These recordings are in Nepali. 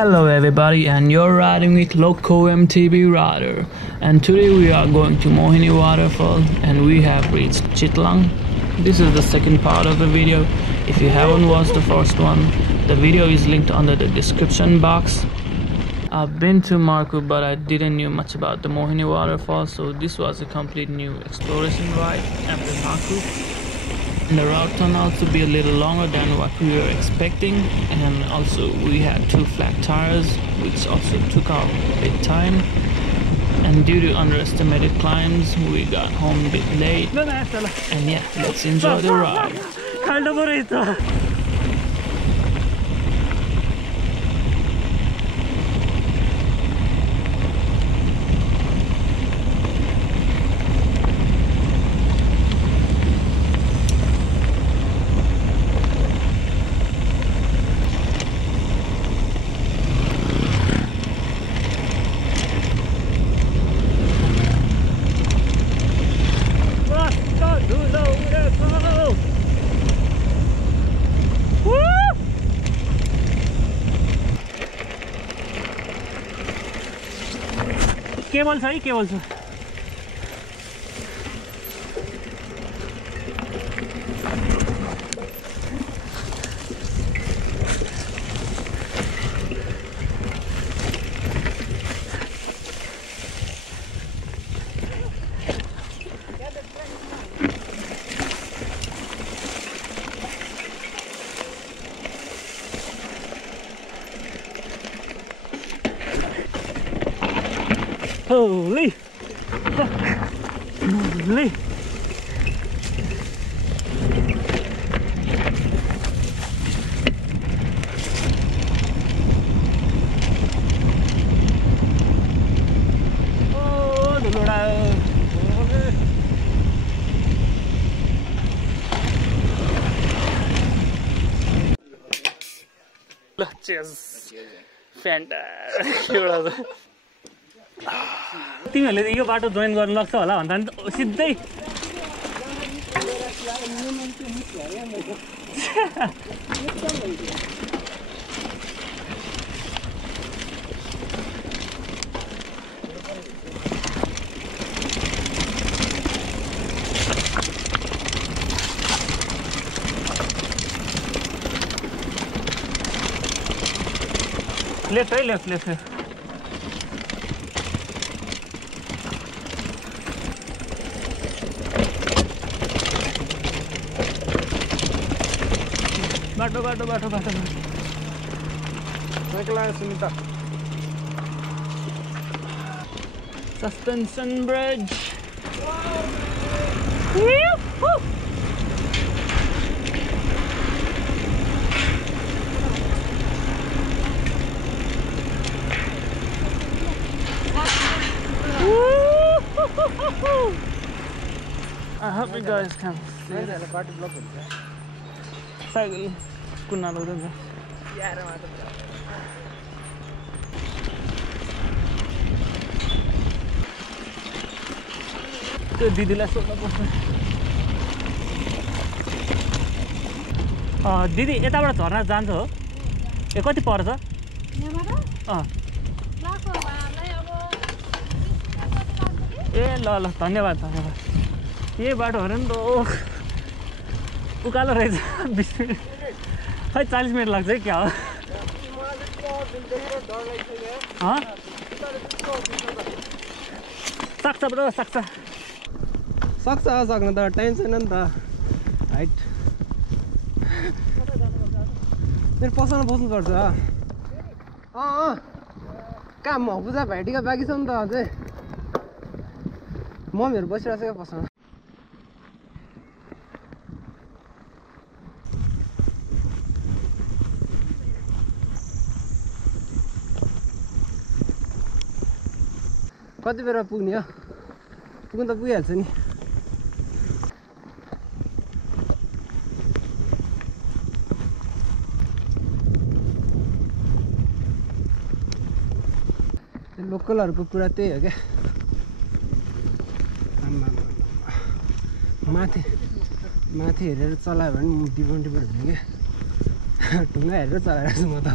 Hello everybody, and you're riding with Loco MTB Rider, and today we are going to Mohini Waterfall and we have reached Chitlang. This is the second part of the video. If you haven't watched the first one, the video is linked under the description box. I've been to Markhu, but I didn't know much about the Mohini Waterfall, so this was a complete new exploration ride after Markhu. And the route turned out to be a little longer than what we were expecting, and also we had 2 flat tires, which also took our bit time. And due to underestimated climbs, we got home a bit late. And yeah, let's enjoy the ride. Cable छ है केबल छ Holy! Holy! Oh, the Lord! Cheers! Fantastic! तिमीहरूले यो बाटो जोइन गर्नु लाग्छ होला भन्दा नि सिधै लेफ्ट है लेफ्ट लेफ्ट बाटो बाटो बाटो बाटो suspension bridge. I hope you guys can see cycle kunna lagdha त्यो दिदीलाई सोध्न पर्छ दिदी यताबाट झर्ना जान्छ हो ए कति पर्छ ए ल ल धन्यवाद धन्यवाद यही बाटो हो र नि त उकालो रहेछ 20 मिनट खै 40 मिनट लाग्छ है क्या हो सक्छ ब्रो सक्छ सक्नु त टाइम छैन नि त हाइट मेरो पसलमा बस्नुपर्छ काम हो पूजा भाइटीको बाँकी छ नि त अझै मम्मीहरू बसिरहेको छ क्या पसलमा कति बेला पुग्ने हो पुग्नु त पुगिहाल्छ नि लोकलहरूको कुरा त्यही हो क्या माथि माथि हेरेर चलायो भने डिपेन्ड हुने क्या ढुङ्गा हेरेर चलाइरहेको छु म त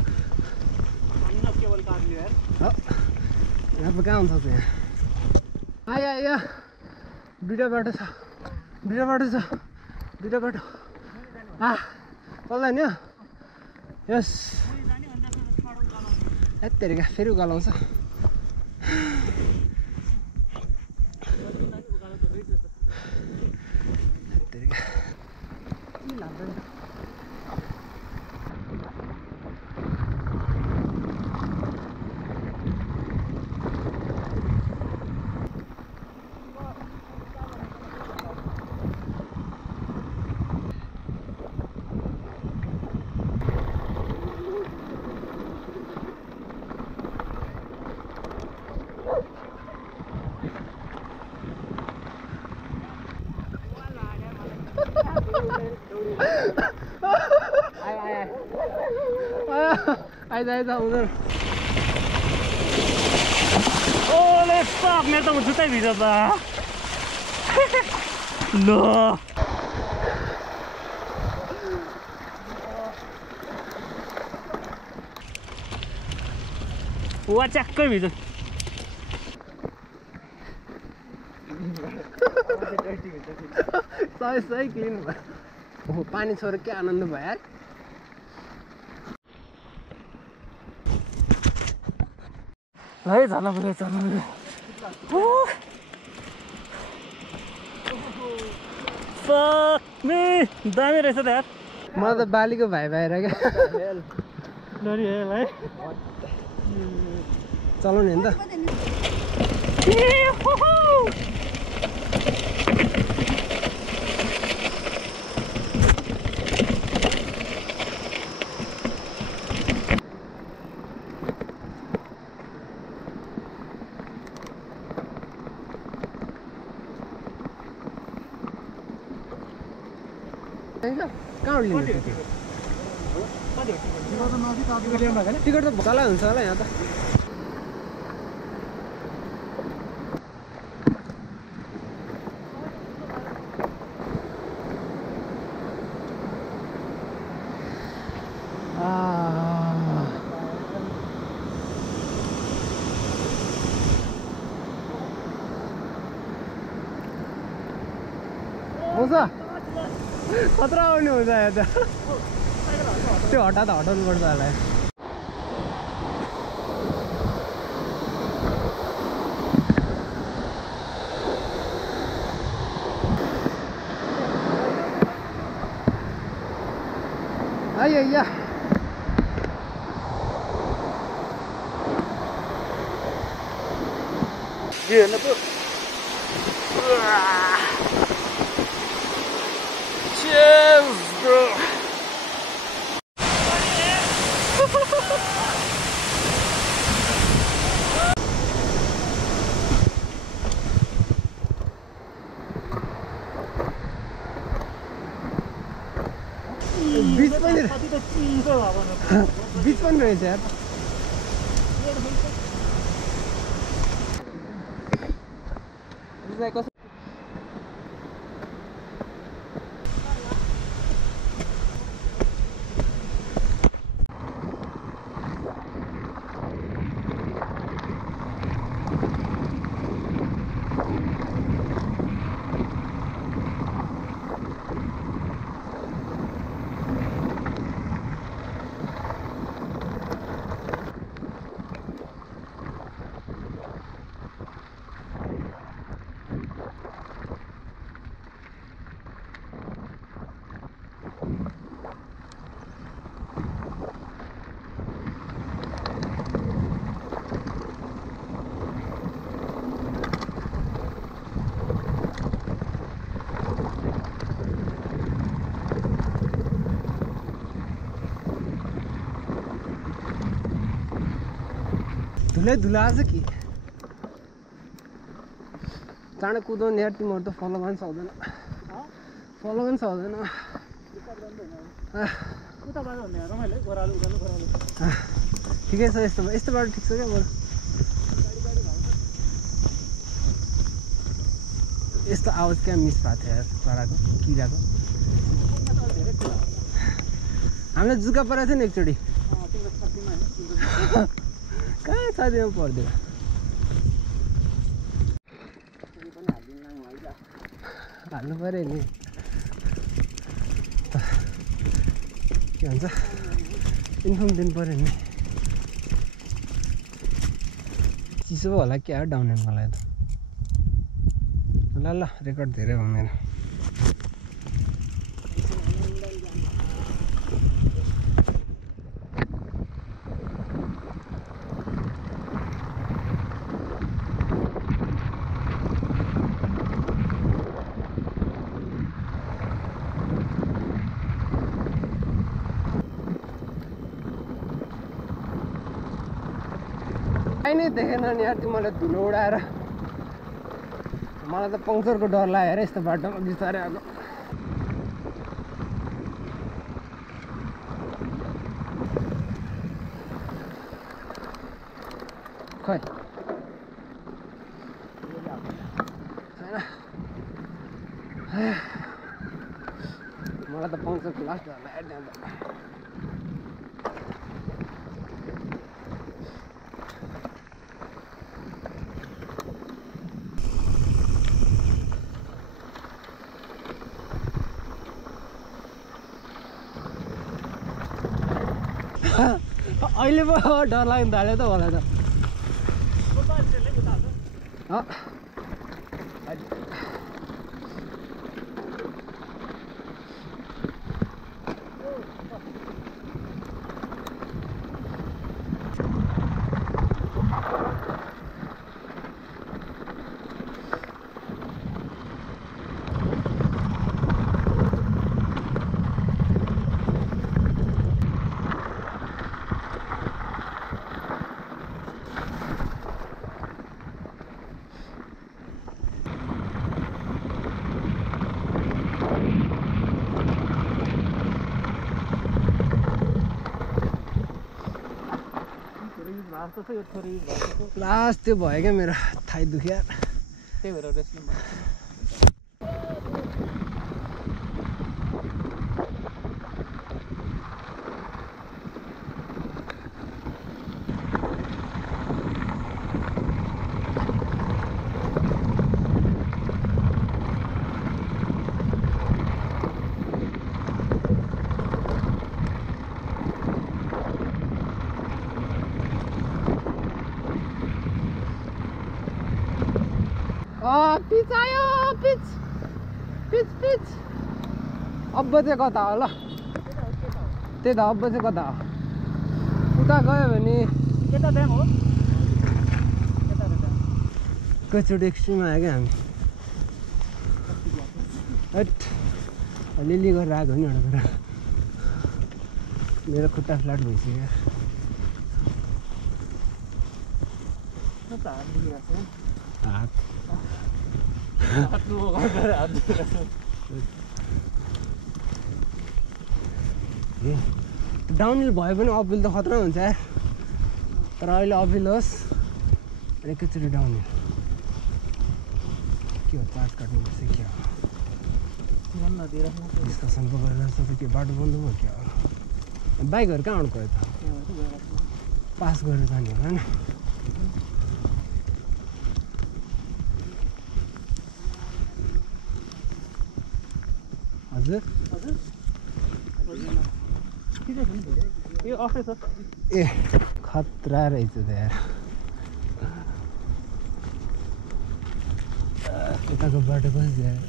यहाँ पो कहाँ हुन्छ त्यहाँ आयो आयो दुईटा बाटो छ दुईटा बाटो छ दुईटा बाटो चल्दैन नि यस यत्तिका फेरि उकालाउँछ आइज उनीहरू ओले स्टप मेरो त जुत्तै भिज त ल वा च्याक्कै भिज सही क्लिन भयो पानी छोडेर के आनन्द भयो यार है झर्न पऱ्यो दामी रहेछ त यार मलाई त बालीको भाइ भएर क्या चलाउने नि त कहाँ लिनु टिकट त भोकाला हुन्छ होला यहाँ त आउँछ खतरा आउने हुन्छ यहाँ त त्यो हटाउनु पर्छ होला आइया हेर्नु पो Cheers, bro. बीच पनि रहेछ यार धुला आज कि चाँडो कुदाउने यार तिमीहरू त फलो गर्न सक्दैन ठिकै छ यस्तो बाटो ठिक छ क्या बरु यस्तो आवाज क्या मिस भएको थियो यार चराको किराको हामीलाई जुका परेको थियो नि एकचोटि साथीमा पर्दैन हाल्नु पऱ्यो नि के भन्छ इन्फर्म दिनु पऱ्यो नि चिसो पो होला क्या डाउन मलाई त ल ल रेकर्ड धेरै भयो मेरो नै देखेन नि यार तिमीलाई धुलो उडाएर मलाई त पङ्चरको डर लाग्यो यस्तो बाटोमा बिस्तारै आएको खै छैन मलाई त पङ्चरको लास्ट डर लाग्यो त्यहाँ त अहिले पो डर लाग्नु थाल्यो त मलाई त लास्ट त्यो भयो क्या मेरो थाइ दुख्यो त्यही भएर रेस्ट लिनु पिच आयो पिच पिच पिच अब चाहिँ कता हो ल त्यही त अब चाहिँ कता हो उता गयो भने यता ड्याम हो कचोटि एक्सट्रिम आयो क्या हामी हट अलिअलि गरेर आएको नि एउटा कुरा मेरो खुट्टा फ्ल्याट भइसक्यो हात डाउनहिल भयो भने अपहिल त खतरा हुन्छ यार तर अहिले अपहिल होस् अनि एकैचोटि डाउनहिल के हो चार्ज काट्नुपर्छ के हो डिस्कसन पो गरेर सबै के बाटो बन्द भयो क्या हो बाइकहरू कहाँबाट गयो त पास गरेर जाने होला नि हजुर यो अफै छ ए खतरा रहेछ त यार यताको बाटो कस्तो यार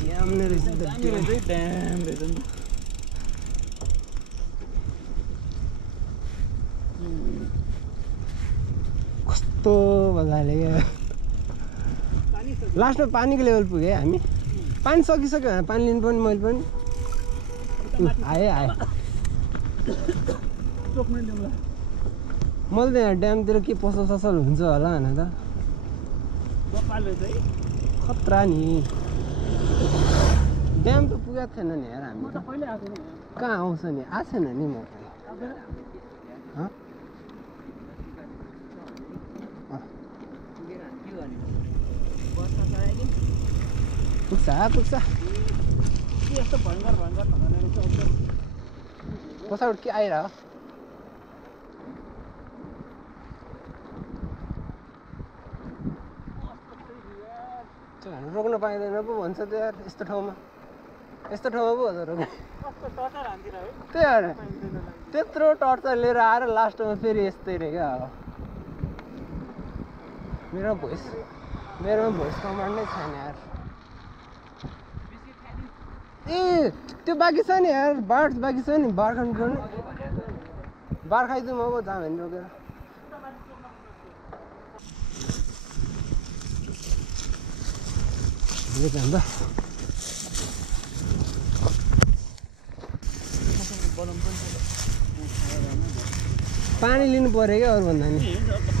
ड्याम नै रहेछ त ड्याम रहेछ नि कस्तो मजाले क्या लास्टमा पानीको लेभल पुगेँ हामी पानी सकिसक्यो भने पानी लिनु पनि मैले पनि आएँ आएँ मैले त यहाँ ड्यामतिर के पसल ससल हुन्छ होला भने त खतरा नि ड्याम त पुगेको छैन नि यार हामी कहाँ आउँछ नि आएको छैन नि म पुग्छ पुग्छ यस्तो भयङ्कर भयङ्कर पछाडि के आइरह रोक्न पाइँदैन पो भन्छ त्यो यार यस्तो ठाउँमा पो हो त रोक्ने त्यही भएर त्यत्रो टर्चर लिएर आएर लास्टमा फेरि यस्तै रे क्या अब मेरोमा भोइस कमान्ड नै छैन यार ए त्यो बाँकी छ नि यार बार्ड्स बाँकी छ नि बार खाइदिउँ अब जाम भने रोकेर पानी लिनु पर्यो क्या अरू भन्दा नि